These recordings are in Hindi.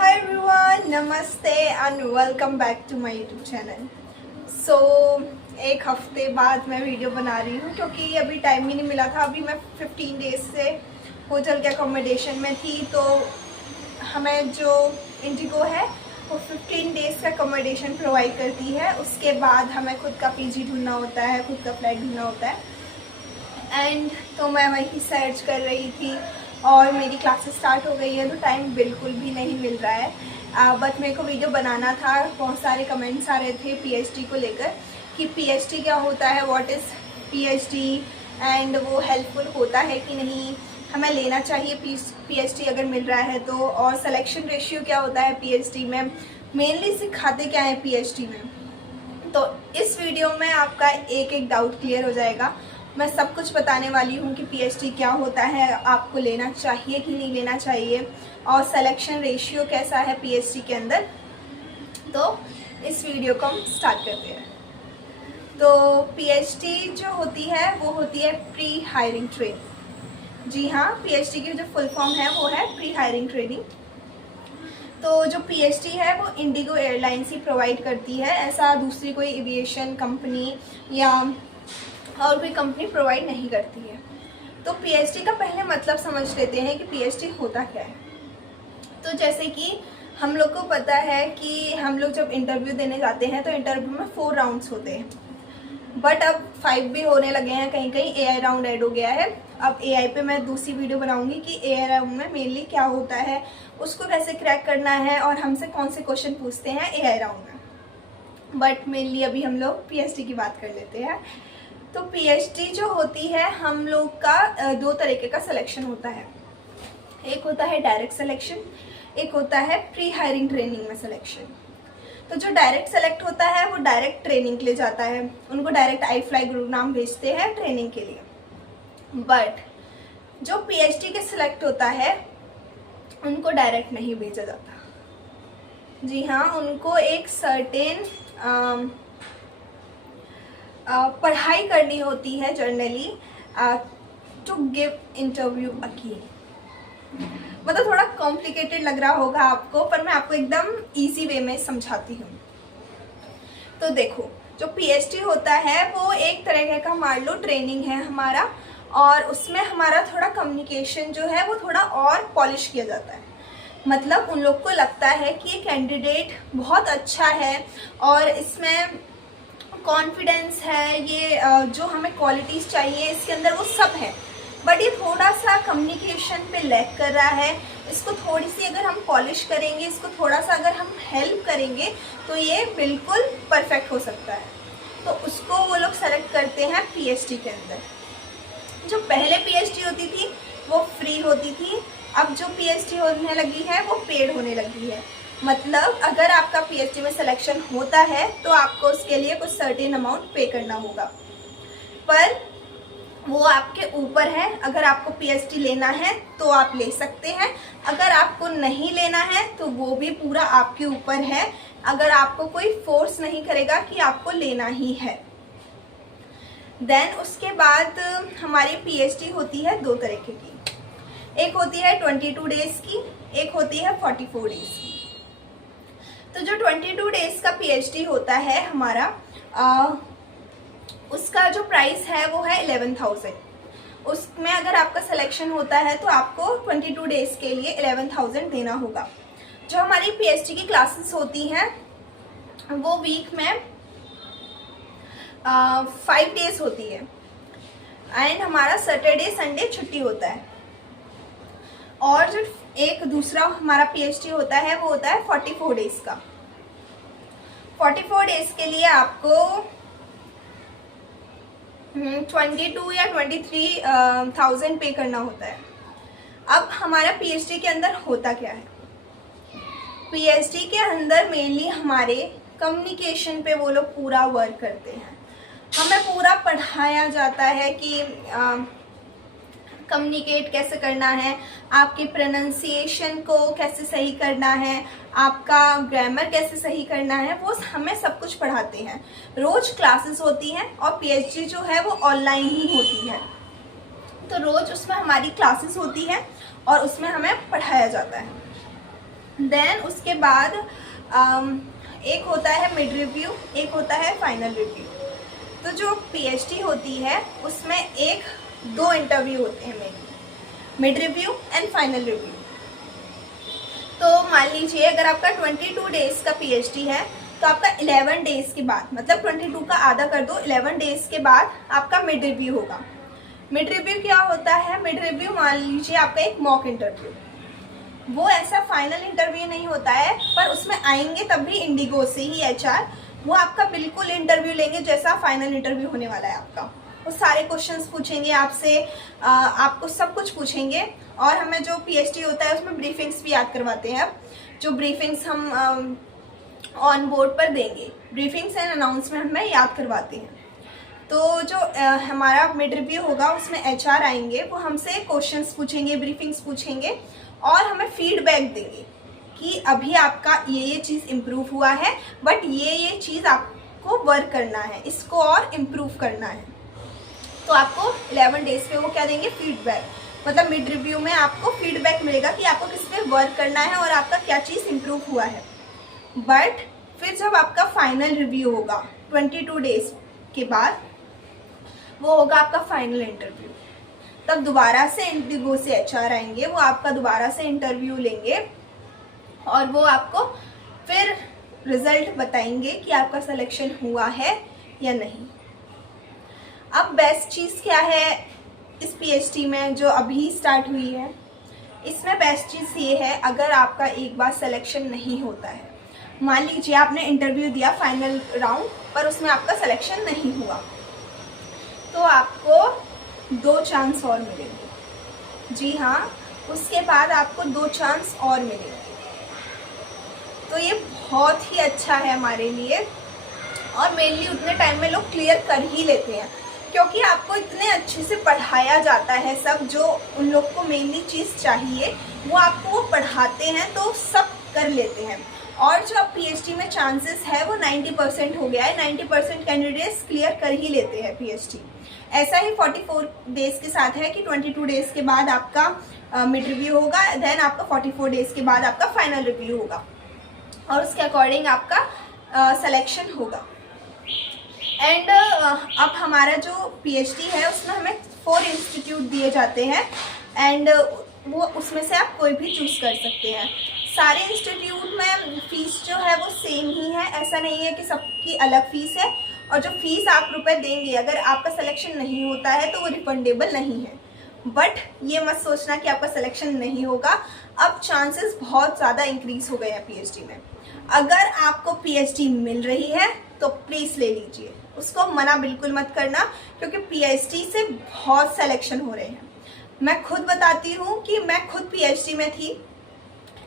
Hi everyone, नमस्ते and welcome back to my YouTube channel. So एक हफ्ते बाद मैं वीडियो बना रही हूँ क्योंकि अभी टाइम ही नहीं मिला था। अभी मैं 15 डेज से होटल के अकोमोडेशन में थी, तो हमें जो इंडिगो है वो 15 डेज़ का अकोमोडेशन प्रोवाइड करती है। उसके बाद हमें खुद का पीजी ढूंढना होता है, खुद का फ्लैट ढूंढना होता है। एंड तो मैं वही सर्च कर रही थी और मेरी क्लासेस स्टार्ट हो गई है, तो टाइम बिल्कुल भी नहीं मिल रहा है। बट मेरे को वीडियो बनाना था। बहुत सारे कमेंट्स आ रहे थे पीएचडी को लेकर कि पीएचडी क्या होता है, व्हाट इज़ पीएचडी एंड वो हेल्पफुल होता है कि नहीं, हमें लेना चाहिए पीएचडी अगर मिल रहा है तो, और सिलेक्शन रेशियो क्या होता है पीएचडी में, मेनली सिखाते क्या है पीएचडी में। तो इस वीडियो में आपका एक एक डाउट क्लियर हो जाएगा। मैं सब कुछ बताने वाली हूँ कि पीएचडी क्या होता है, आपको लेना चाहिए कि नहीं लेना चाहिए, और सिलेक्शन रेशियो कैसा है पीएचडी के अंदर। तो इस वीडियो को हम स्टार्ट करते हैं। तो पीएचडी जो होती है वो होती है प्री हायरिंग ट्रेनिंग। जी हाँ, पीएचडी की जो फुल फॉर्म है वो है प्री हायरिंग ट्रेनिंग। तो जो पीएचडी है वो इंडिगो एयरलाइंस ही प्रोवाइड करती है, ऐसा दूसरी कोई एविएशन कंपनी या और कोई कंपनी प्रोवाइड नहीं करती है। तो पीएचडी का पहले मतलब समझ लेते हैं कि पीएचडी होता क्या है। तो जैसे कि हम लोग को पता है कि हम लोग जब इंटरव्यू देने जाते हैं तो इंटरव्यू में 4 राउंड्स होते हैं, बट अब 5 भी होने लगे हैं, कहीं कहीं एआई राउंड ऐड हो गया है। अब एआई पे मैं दूसरी वीडियो बनाऊंगी कि एआई राउंड में मेनली क्या होता है, उसको कैसे क्रैक करना है और हमसे कौन से क्वेश्चन पूछते हैं एआई राउंड में। बट मेनली अभी हम लोग पीएचडी की बात कर लेते हैं। तो पीएचडी जो होती है, हम लोग का 2 तरीके का सिलेक्शन होता है। एक होता है डायरेक्ट सिलेक्शन, एक होता है प्री हायरिंग ट्रेनिंग में सिलेक्शन। तो जो डायरेक्ट सेलेक्ट होता है वो डायरेक्ट ट्रेनिंग के लिए जाता है, उनको डायरेक्ट आई फ्लाई गुरुग्राम भेजते हैं ट्रेनिंग के लिए। बट जो पीएचडी के सिलेक्ट होता है उनको डायरेक्ट नहीं भेजा जाता। जी हाँ, उनको एक सर्टेन पढ़ाई करनी होती है generally to give interview again. मतलब थोड़ा कॉम्प्लिकेटेड लग रहा होगा आपको, पर मैं आपको एकदम इजी वे में समझाती हूँ। तो देखो, जो पीएचडी होता है वो एक तरह का मान लो ट्रेनिंग है हमारा, और उसमें हमारा थोड़ा कम्युनिकेशन जो है वो थोड़ा और पॉलिश किया जाता है। मतलब उन लोग को लगता है कि ये कैंडिडेट बहुत अच्छा है और इसमें कॉन्फिडेंस है, ये जो हमें क्वालिटीज़ चाहिए इसके अंदर वो सब है, बट ये थोड़ा सा कम्युनिकेशन पे लैक कर रहा है। इसको थोड़ी सी अगर हम पॉलिश करेंगे, इसको थोड़ा सा अगर हम हेल्प करेंगे तो ये बिल्कुल परफेक्ट हो सकता है। तो उसको वो लोग सेलेक्ट करते हैं पीएचडी के अंदर। जो पहले पीएचडी होती थी वो फ्री होती थी, अब जो पीएचडी होने लगी है वो पेड होने लगी है। मतलब अगर आपका पीएचडी में सिलेक्शन होता है तो आपको उसके लिए कुछ सर्टेन अमाउंट पे करना होगा, पर वो आपके ऊपर है। अगर आपको पीएचडी लेना है तो आप ले सकते हैं, अगर आपको नहीं लेना है तो वो भी पूरा आपके ऊपर है, अगर आपको कोई फोर्स नहीं करेगा कि आपको लेना ही है। देन उसके बाद हमारी पीएचडी होती है 2 तरीके की, एक होती है 22 डेज की, एक होती है 44 डेज की। तो जो 22 डेज का पीएचडी होता है हमारा, उसका जो प्राइस है वो है 11,000। उसमें अगर आपका सिलेक्शन होता है तो आपको 22 डेज के लिए 11,000 देना होगा। जो हमारी पीएचडी की क्लासेस होती हैं वो वीक में 5 डेज होती है, एंड हमारा सैटरडे संडे छुट्टी होता है। और जो एक दूसरा हमारा पीएचडी होता है वो होता है 44 डेज का। 44 डेज के लिए आपको 22 या 23,000 पे करना होता है। अब हमारा पीएचडी के अंदर होता क्या है, पीएचडी के अंदर मेनली हमारे कम्युनिकेशन पे वो लोग पूरा वर्क करते हैं। हमें पूरा पढ़ाया जाता है कि कम्युनिकेट कैसे करना है, आपके प्रोनाउंसिएशन को कैसे सही करना है, आपका ग्रामर कैसे सही करना है, वो हमें सब कुछ पढ़ाते हैं। रोज क्लासेस होती हैं और पीएचडी जो है वो ऑनलाइन ही होती है। तो रोज उसमें हमारी क्लासेस होती हैं और उसमें हमें पढ़ाया जाता है। देन उसके बाद एक होता है मिड रिव्यू, एक होता है फाइनल रिव्यू। तो जो पीएचडी होती है उसमें दो इंटरव्यू होते हैं मेरे, mid review and final review. तो मान लीजिए अगर आपका 22 डेज का पीएचडी है तो आपका 11 डेज के बाद, मतलब 22 का आधा कर दो, 11 डेज के बाद आपका मिड रिव्यू होगा। मिड रिव्यू क्या होता है? मिड रिव्यू मान लीजिए आपका एक मॉक इंटरव्यू, वो ऐसा फाइनल इंटरव्यू नहीं होता है, पर उसमें आएंगे तब भी इंडिगो से ही एचआर, वो आपका बिल्कुल इंटरव्यू लेंगे जैसा फाइनल इंटरव्यू होने वाला है आपका। वो सारे क्वेश्चंस पूछेंगे आपसे, आपको सब कुछ पूछेंगे। और हमें जो पीएचडी होता है उसमें ब्रीफिंग्स भी याद करवाते हैं, जो ब्रीफिंग्स हम ऑन बोर्ड पर देंगे, ब्रीफिंग्स एंड अनाउंसमेंट हमें याद करवाते हैं। तो जो हमारा मिड रिव्यू होगा उसमें एचआर आएंगे, वो हमसे क्वेश्चंस पूछेंगे, ब्रीफिंग्स पूछेंगे और हमें फीडबैक देंगे कि अभी आपका ये चीज़ इम्प्रूव हुआ है, बट ये चीज़ आपको वर्क करना है, इसको और इम्प्रूव करना है। तो आपको 11 डेज पे वो क्या देंगे? फीडबैक। मतलब मिड रिव्यू में आपको फीडबैक मिलेगा कि आपको किस पे वर्क करना है और आपका क्या चीज़ इम्प्रूव हुआ है। बट फिर जब आपका फाइनल रिव्यू होगा 22 डेज के बाद, वो होगा आपका फाइनल इंटरव्यू। तब दोबारा से इंडिगो से एचआर आएंगे, वो आपका दोबारा से इंटरव्यू लेंगे और वो आपको फिर रिजल्ट बताएंगे कि आपका सिलेक्शन हुआ है या नहीं। अब बेस्ट चीज़ क्या है इस पीएचडी में जो अभी स्टार्ट हुई है? इसमें बेस्ट चीज़ ये है, अगर आपका एक बार सिलेक्शन नहीं होता है, मान लीजिए आपने इंटरव्यू दिया फाइनल राउंड पर उसमें आपका सिलेक्शन नहीं हुआ, तो आपको 2 चांस और मिलेंगे। जी हाँ, उसके बाद आपको 2 चांस और मिलेंगे। तो ये बहुत ही अच्छा है हमारे लिए, और मेनली उतने टाइम में लोग क्लियर कर ही लेते हैं क्योंकि आपको इतने अच्छे से पढ़ाया जाता है सब, जो उन लोग को मेनली चीज़ चाहिए वो आपको वो पढ़ाते हैं, तो सब कर लेते हैं। और जो अब पीएचडी में चांसेस है वो 90% हो गया है, 90% कैंडिडेट्स क्लियर कर ही लेते हैं पीएचडी। ऐसा ही 44 डेज के साथ है कि 22 डेज के बाद आपका मिड रिव्यू होगा, देन आपका 44 डेज के बाद आपका फाइनल रिव्यू होगा और उसके अकॉर्डिंग आपका सिलेक्शन होगा। एंड अब हमारा जो पीएचडी है उसमें हमें 4 इंस्टीट्यूट दिए जाते हैं एंड वो उसमें से आप कोई भी चूज़ कर सकते हैं। सारे इंस्टीट्यूट में फ़ीस जो है वो सेम ही है, ऐसा नहीं है कि सबकी अलग फ़ीस है। और जो फीस आप रुपए देंगे अगर आपका सिलेक्शन नहीं होता है तो वो रिफंडेबल नहीं है। बट ये मत सोचना कि आपका सिलेक्शन नहीं होगा, अब चांसेस बहुत ज़्यादा इंक्रीज हो गए हैं पीएचडी में। अगर आपको पीएचडी मिल रही है तो प्लीज़ ले लीजिए, उसको मना बिल्कुल मत करना, क्योंकि पीएचडी से बहुत सिलेक्शन हो रहे हैं। मैं खुद बताती हूँ कि मैं खुद पीएचडी में थी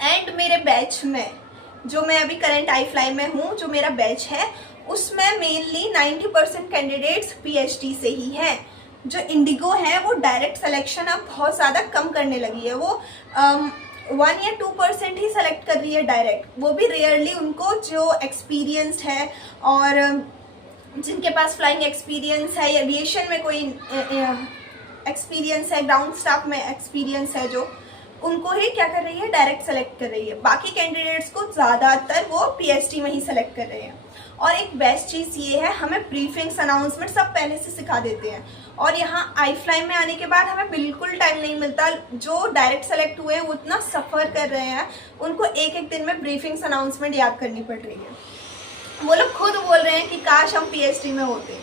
एंड मेरे बैच में, जो मैं अभी करंट आई में हूँ, जो मेरा बैच है उसमें मेनली 90% कैंडिडेट्स पीएचडी से ही हैं। जो इंडिगो है वो डायरेक्ट सिलेक्शन अब बहुत ज़्यादा कम करने लगी है, वो 1 या 2% ही सेलेक्ट कर रही है डायरेक्ट, वो भी रेयरली उनको जो एक्सपीरियंस्ड है और जिनके पास फ्लाइंग एक्सपीरियंस है, एविएशन में कोई एक्सपीरियंस है, ग्राउंड स्टाफ में एक्सपीरियंस है, जो उनको ही क्या कर रही है, डायरेक्ट सेलेक्ट कर रही है। बाकी कैंडिडेट्स को ज़्यादातर वो पीएचडी में ही सेलेक्ट कर रहे हैं। और एक बेस्ट चीज़ ये है, हमें ब्रीफिंग्स अनाउंसमेंट सब पहले से सिखा देते हैं। और यहाँ आई में आने के बाद हमें बिल्कुल टाइम नहीं मिलता। जो डायरेक्ट सेलेक्ट हुए हैं वो इतना सफ़र कर रहे हैं, उनको एक एक दिन में ब्रीफिंग्स अनाउंसमेंट याद करनी पड़ रही है। वो लोग खुद बोल रहे हैं कि काश हम पीएचडी में होते।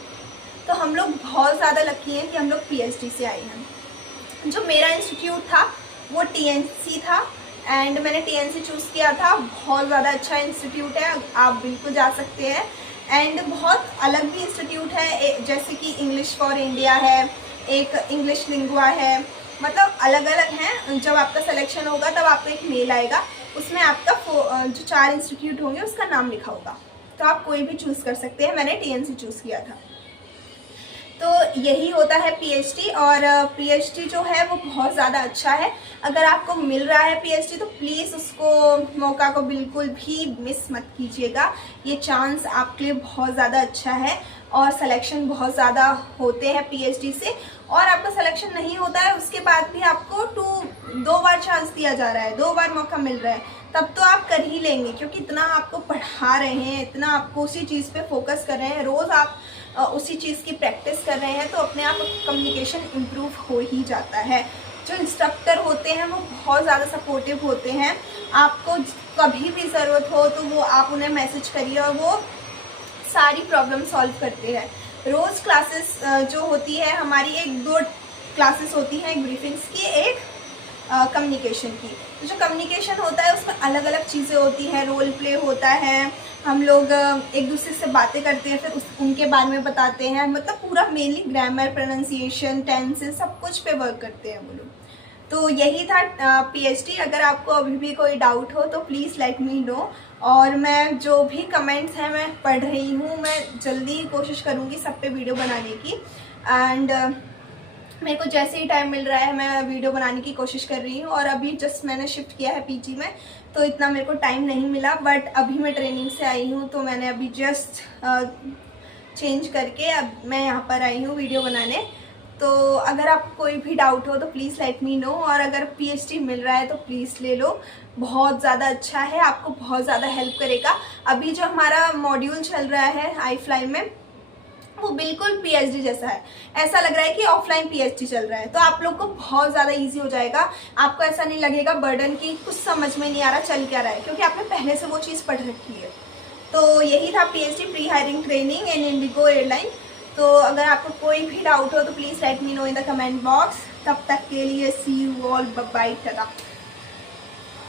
तो हम लोग बहुत ज़्यादा लकी हैं कि हम लोग पीएचडी से आए हैं। जो मेरा इंस्टीट्यूट था वो टीएनसी था एंड मैंने टीएनसी चूज़ किया था। बहुत ज़्यादा अच्छा इंस्टीट्यूट है, आप बिल्कुल जा सकते हैं। एंड बहुत अलग भी इंस्टीट्यूट है, जैसे कि इंग्लिश फॉर इंडिया है, एक इंग्लिश लिंगुआ है, मतलब अलग अलग हैं। जब आपका सिलेक्शन होगा तब आपको एक मेल आएगा, उसमें आपका जो 4 इंस्टीट्यूट होंगे उसका नाम लिखा होगा, तो आप कोई भी चूज़ कर सकते हैं। मैंने टीएनसी चूज़ किया था। तो यही होता है पीएचडी, और पीएचडी जो है वो बहुत ज़्यादा अच्छा है। अगर आपको मिल रहा है पीएचडी तो प्लीज़ उसको, मौका को बिल्कुल भी मिस मत कीजिएगा। ये चांस आपके लिए बहुत ज़्यादा अच्छा है और सिलेक्शन बहुत ज़्यादा होते हैं पीएचडी से। और आपका सिलेक्शन नहीं होता है उसके बाद भी आपको 2 बार चांस दिया जा रहा है, 2 बार मौका मिल रहा है। तब तो आप कर ही लेंगे, क्योंकि इतना आपको पढ़ा रहे हैं, इतना आपको उसी चीज़ पे फोकस कर रहे हैं, रोज़ आप उसी चीज़ की प्रैक्टिस कर रहे हैं, तो अपने आप कम्युनिकेशन इम्प्रूव हो ही जाता है। जो इंस्ट्रक्टर होते हैं वो बहुत ज़्यादा सपोर्टिव होते हैं, आपको कभी भी ज़रूरत हो तो वो आप उन्हें मैसेज करिए और वो सारी प्रॉब्लम सॉल्व करते हैं। रोज़ क्लासेस जो होती है हमारी, 1-2 क्लासेस होती हैं, एक ब्रीफिंग्स की, एक कम्युनिकेशन की। तो जो कम्युनिकेशन होता है उसमें अलग अलग चीज़ें होती हैं, रोल प्ले होता है, हम लोग एक दूसरे से बातें करते हैं, फिर उनके बारे में बताते हैं, मतलब पूरा मेनली ग्रामर, प्रोनाउंसिएशन, टेंसेस सब कुछ पे वर्क करते हैं वो लोग। तो यही था पीएचडी। अगर आपको अभी भी कोई डाउट हो तो प्लीज़ लेट मी नो, और मैं जो भी कमेंट्स हैं मैं पढ़ रही हूँ, मैं जल्दी कोशिश करूँगी सब पे वीडियो बनाने की। एंड मेरे को जैसे ही टाइम मिल रहा है मैं वीडियो बनाने की कोशिश कर रही हूँ। और अभी जस्ट मैंने शिफ्ट किया है पीजी में, तो इतना मेरे को टाइम नहीं मिला, बट अभी मैं ट्रेनिंग से आई हूँ तो मैंने अभी जस्ट चेंज करके अब मैं यहाँ पर आई हूँ वीडियो बनाने। तो अगर आपको कोई भी डाउट हो तो प्लीज़ लेट मी नो, और अगर पीएचडी मिल रहा है तो प्लीज़ ले लो, बहुत ज़्यादा अच्छा है, आपको बहुत ज़्यादा हेल्प करेगा। अभी जो हमारा मॉड्यूल चल रहा है iFly में, वो बिल्कुल पीएचडी जैसा है, ऐसा लग रहा है कि ऑफलाइन पीएचडी चल रहा है। तो आप लोग को बहुत ज़्यादा इजी हो जाएगा, आपको ऐसा नहीं लगेगा बर्डन की कुछ समझ में नहीं आ रहा चल क्या रहा है, क्योंकि आपने पहले से वो चीज़ पढ़ रखी है। तो यही था PhD pre hiring training in Indigo airline. तो अगर आपको कोई भी डाउट हो तो please let me know in the comment box. तब तक के लिए सी यू ऑल, बाय, टाटा।